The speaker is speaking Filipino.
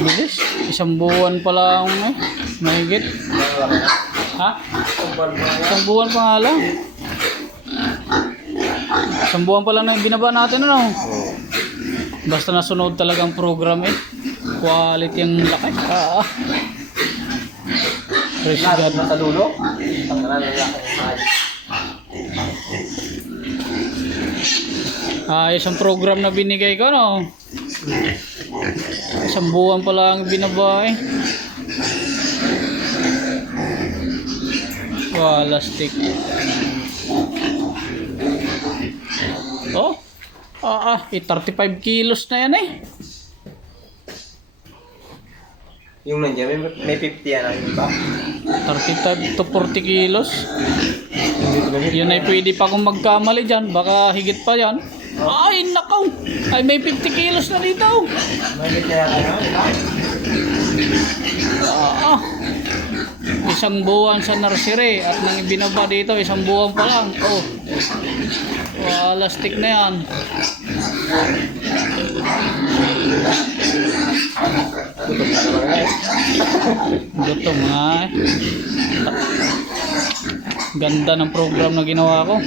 Bilis, isang buwan pa lang eh. Mahigit. Ha? Isang buwan pa nga lang. Isang buwan pa lang na binaba natin ano. Basta nasunod talagang program eh. Quality ang laki. Fresh God na talulo. Isang program na binigay ko no. Isang buwan pa lang binaba eh. Lastik. Oh. 35 kilos na yan eh. Yung nandiyan, may 50 yan ang iba. 35 to 40 kilos. Yun ay pwede pa kung magkamali dyan. Baka higit pa yan. Ay, nakaw! Ay, may 50 kilos na dito. May kaya ano, diba? Isang buwan sa nursery at nang ibinaba dito, isang buwan pa lang. Oh. Lastik na yan. Gutom nga eh. Ganda ng program na ginawa ko.